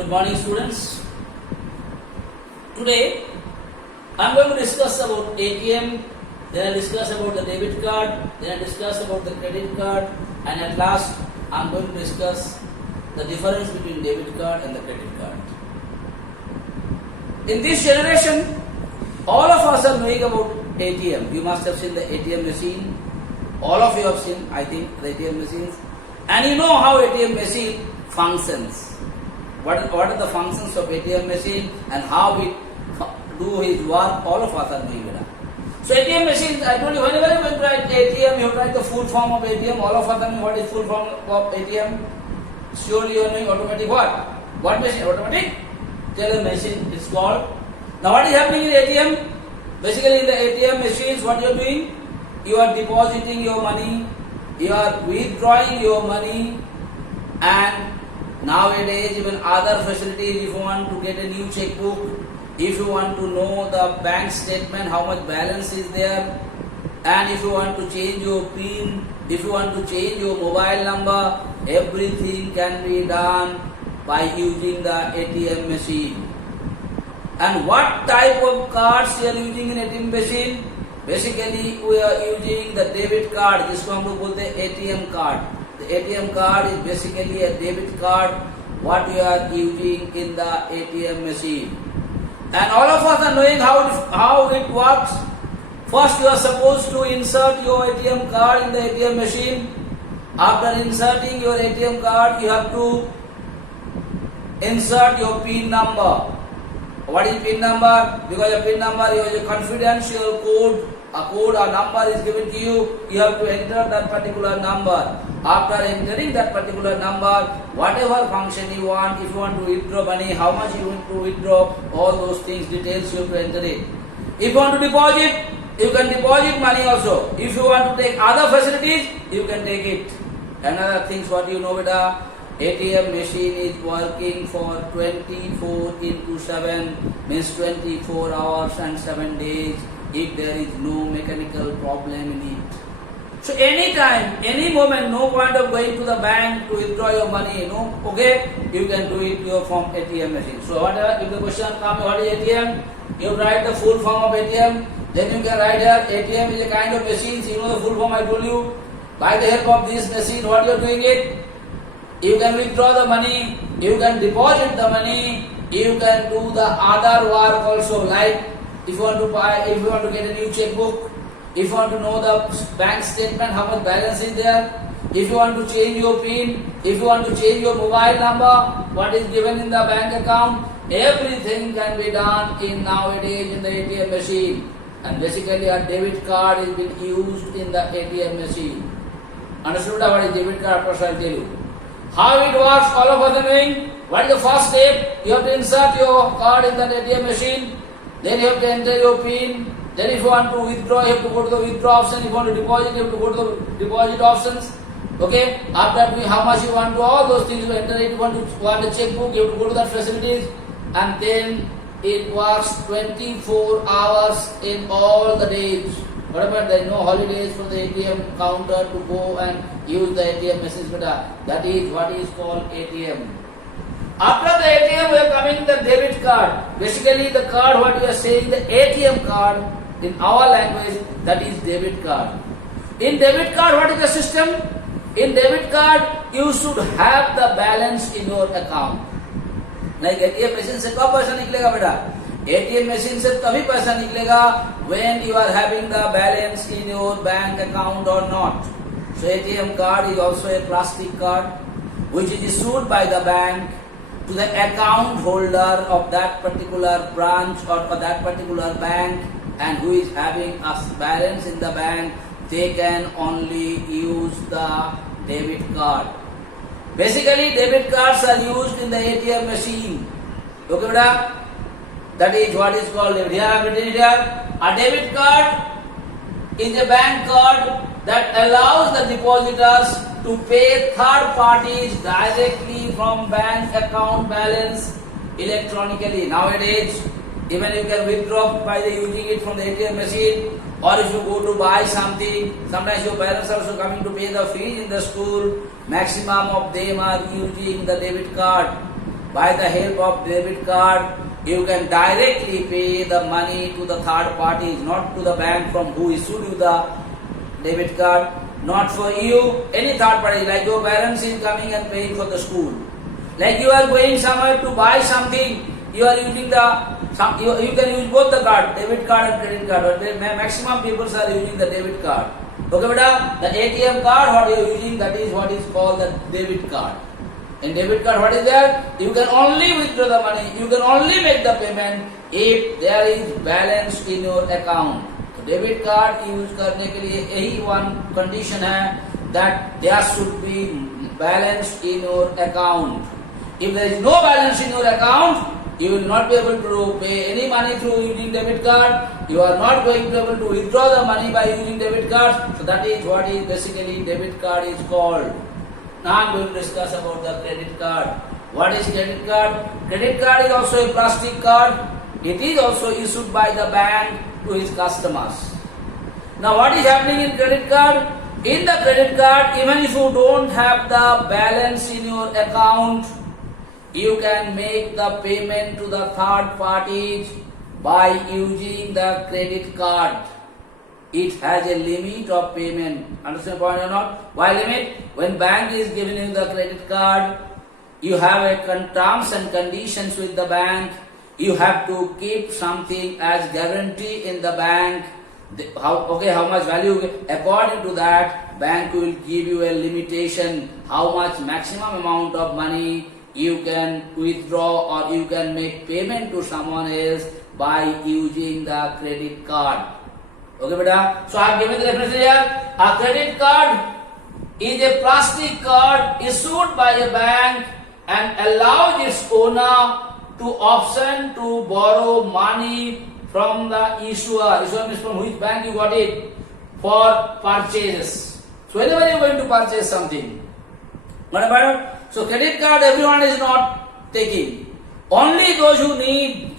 Good morning, students. Today I am going to discuss about ATM, then I discuss about the debit card, then I discuss about the credit card, and at last I am going to discuss the difference between debit card and the credit card. In this generation, all of us are knowing about ATM. You must have seen the ATM machine. All of you have seen, I think, the ATM machines. And you know how ATM machine functions. What are the functions of ATM machine and how it do his work, all of us are knowing it. So ATM machine, I told you, whenever you going to write ATM, you have to write the full form of ATM. All of us know what is full form of ATM. Surely you are knowing automatic what? What machine? Automatic teller machine is called. Now what is happening in ATM? Basically in the ATM machines, what you are doing? You are depositing your money, you are withdrawing your money, and nowadays even other facilities, if you want to get a new checkbook, if you want to know the bank statement, how much balance is there, and if you want to change your PIN, if you want to change your mobile number, everything can be done by using the ATM machine. And what type of cards you are using in ATM machine? Basically we are using the debit card. जिसको हम लोग बोलते हैं ATM card. The ATM card is basically a debit card what you are using in the ATM machine. And all of us are knowing how it works. First you are supposed to insert your ATM card in the ATM machine. After inserting your ATM card, you have to insert your PIN number. What is PIN number? Because your PIN number is a confidential code. A code or number is given to you. You have to enter that particular number. After entering that particular number, whatever function you want, if you want to withdraw money, how much you want to withdraw, all those things, details you have to enter it. If you want to deposit, you can deposit money also. If you want to take other facilities, you can take it. Another things what you know, beta, ATM machine is working for 24/7, means 24 hours and 7 days if there is no mechanical problem in it. So anytime, any moment, no point of going to the bank to withdraw your money, no, okay, you can do it from ATM machine. So whatever, if the question comes, what is ATM? You write the full form of ATM, then you can write here, ATM is a kind of machine, you know the full form I told you. By the help of this machine, what you are doing it? You can withdraw the money, you can deposit the money, you can do the other work also, like if you want to buy, if you want to get a new checkbook, if you want to know the bank statement, how much balance is there, if you want to change your PIN, if you want to change your mobile number, what is given in the bank account, everything can be done in nowadays in the ATM machine. And basically a debit card is being used in the ATM machine. Understood what is debit card? First I will tell you. How it works, all of us are knowing. What is the first step? You have to insert your card in the ATM machine. Then you have to enter your PIN. Then if you want to withdraw, you have to go to the withdraw option. If you want to deposit, you have to go to the deposit options. Okay? After doing how much you want to, all those things you enter it. You want a checkbook, you have to go to that facilities. And then it works 24 hours in all the days. Whatever, there is no holidays for the ATM counter to go and use the ATM machines. That is what is called ATM. After the ATM, we are coming the debit card. Basically, the card what we are saying, the ATM card in our language, that is debit card. In debit card, what is the system? In debit card, you should have the balance in your account. Like ATM machine से कब पैसा निकलेगा बेटा? ATM machine से तभी पैसा निकलेगा when you are having the balance in your bank account or not. So ATM card is also a plastic card which is issued by the bank to the account holder of that particular branch or for that particular bank, and who is having a balance in the bank, they can only use the debit card. Basically debit cards are used in the ATM machine. Okay beta? That is what is called debit. Here I have written it here. A debit card is a bank card that allows the depositors to pay third parties directly from bank account balance electronically. Nowadays, even you can withdraw by using it from the ATM machine, or if you go to buy something, sometimes your parents are also coming to pay the fees in the school. Maximum of them are using the debit card. by the help of debit card, you can directly pay the money to the third parties, not to the bank from who issued you the debit card, not for you, any third party, like your parents is coming and paying for the school. Like you are going somewhere to buy something, you are using you can use both the card, debit card and credit card, but maximum people are using the debit card. Okay, beta, the ATM card, what you are using, that is what is called the debit card. In debit card, what is there? You can only withdraw the money, you can only make the payment if there is balance in your account. So debit card use करने के लिए यही one condition है that there should be balance in your account. If there is no balance in your account, you will not be able to pay any money through using debit card. You are not going to be able to withdraw the money by using debit card. So that is what is basically debit card is called. Now I am going to discuss about the credit card. What is credit card? Credit card is also a plastic card. It is also issued by the bank to its customers. Now what is happening in credit card? In the credit card, even if you don't have the balance in your account, you can make the payment to the third parties by using the credit card. It has a limit of payment. Understand the point or not? Why limit? When bank is giving you the credit card, you have a terms and conditions with the bank. You have to keep something as guarantee in the bank. How much value? According to that, bank will give you a limitation how much maximum amount of money you can withdraw or you can make payment to someone else by using the credit card. Okay, beta. So I have given the reference here. A credit card is a plastic card issued by a bank and allows its owner to option to borrow money from the issuer. Issuer means from which bank you got it for purchases. So whenever you are going to purchase something, what about it? So credit card everyone is not taking. Only those who need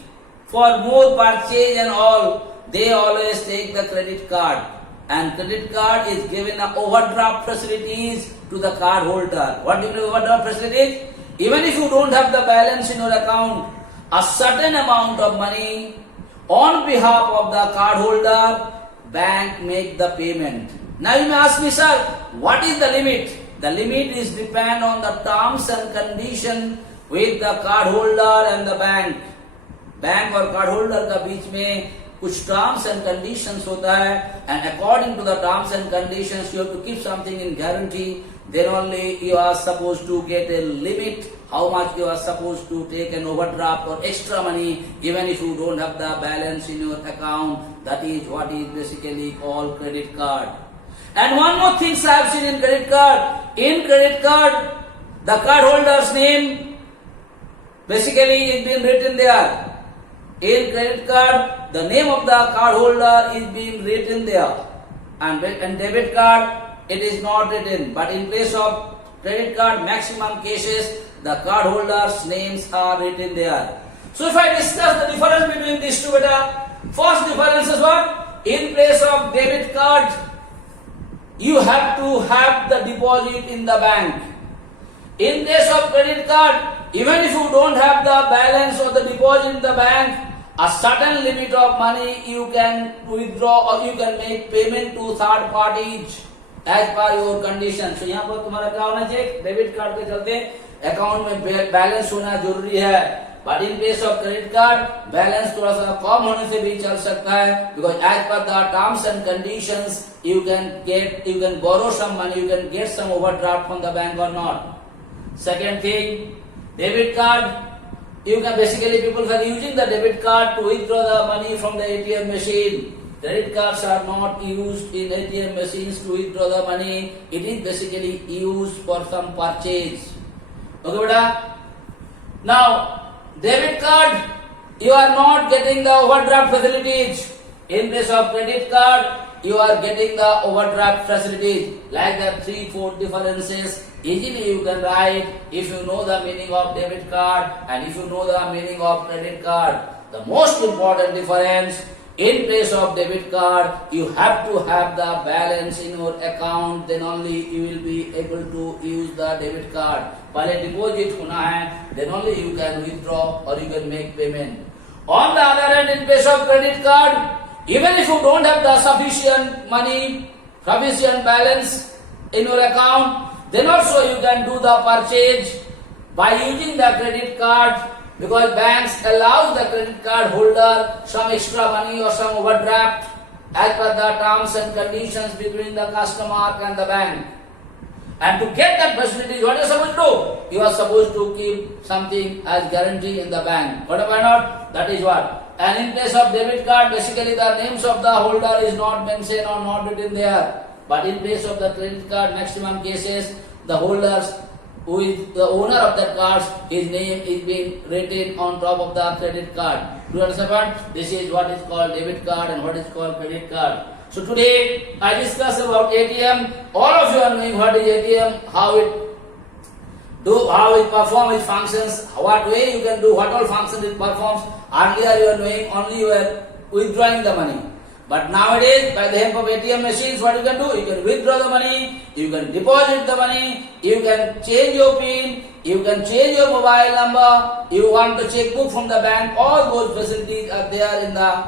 for more purchase and all, they always take the credit card. And credit card is given a overdraft facilities to the card holder. What do you mean overdraft facilities? Even if you don't have the balance in your account, a certain amount of money on behalf of the card holder, bank make the payment. Now you may ask me, sir, what is the limit? The limit is depend on the terms and condition with the card holder and the bank. Bank और card holder का बीच में कुछ terms and conditions होता है, and according to the terms and conditions you have to keep something in guarantee. Then only you are supposed to get a limit how much you are supposed to take an overdraft or extra money even if you don't have the balance in your account. That is what is basically called credit card. And one more thing I have seen in credit card. In credit card, the card holder's name basically is being written there. In credit card, the name of the card holder is being written there. And debit card, it is not written. But in place of credit card, maximum cases, the card holders' names are written there. So if I discuss the difference between these two, first difference is what? In place of debit card, you have to have the deposit in the bank. In case of credit card, even if you don't have the balance or the deposit in the bank, a certain limit of money you can withdraw or you can make payment to third parties as per your condition. So यहाँ पर तुम्हारा क्या होना चाहिए? Debit card के चलते account में balance होना जरूरी है. But in case of credit card, balance थोड़ा सा कम होने से भी चल सकता है, because as per the terms and conditions, you can borrow some money, you can get some overdraft from the bank or not. Second thing, debit card, you can basically people are using the debit card to withdraw the money from the ATM machine. Credit cards are not used in ATM machines to withdraw the money. It is basically used for some purchase. Okay, beta? Now, debit card, you are not getting the overdraft facilities. In case of credit card, you are getting the overdraft facilities. Like the 3-4 differences, easily you can write if you know the meaning of debit card and if you know the meaning of credit card. The most important difference, In place of debit card, you have to have the balance in your account, then only you will be able to use the debit card. पहले deposit होना है, then only you can withdraw or you can make payment. On the other hand, in place of credit card, even if you don't have the sufficient money, sufficient balance in your account, then also you can do the purchase by using the credit card, because banks allows the credit card holder some extra money or some overdraft as per the terms and conditions between the customer and the bank. And to get that facility, what are you supposed to do? You are supposed to keep something as guarantee in the bank. What about not? That is what. And in case of debit card, basically the names of the holder is not mentioned or not written there. But in case of the credit card, maximum cases, the holders who is the owner of that cards, his name is being written on top of the credit card. Do you understand? This is what is called debit card and what is called credit card. So today I discuss about ATM. All of you are knowing what is ATM, how it performs its functions, what way you can do, what all functions it performs. Earlier you are knowing only you are withdrawing the money. But nowadays, by the help of ATM machines, what you can do? You can withdraw the money, you can deposit the money, you can change your PIN, you can change your mobile number, you want the checkbook from the bank, all those facilities are there in the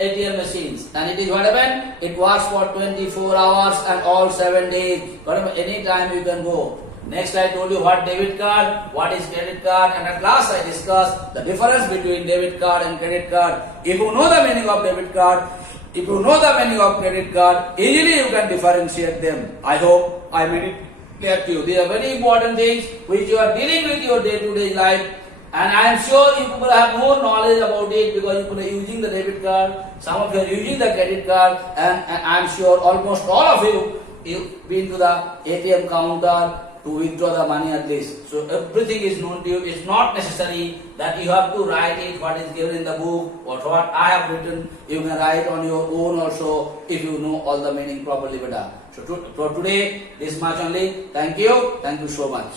ATM machines. And it is what happened? It works for 24 hours and all 7 days. Whatever, any time you can go. Next I told you what debit card, what is credit card, and at last I discussed the difference between debit card and credit card. If you know the meaning of debit card, if you know the meaning of credit card, easily you can differentiate them. I hope I made it clear to you. These are very important things which you are dealing with your day-to-day life. And I am sure you people have more knowledge about it because you people are using the debit card. Some of you are using the credit card, and I am sure almost all of you've been to the ATM counter to withdraw the money at least. So everything is known to you. It's not necessary that you have to write it what is given in the book or what I have written. You can write on your own also if you know all the meaning properly better. So for today, this much only. Thank you so much.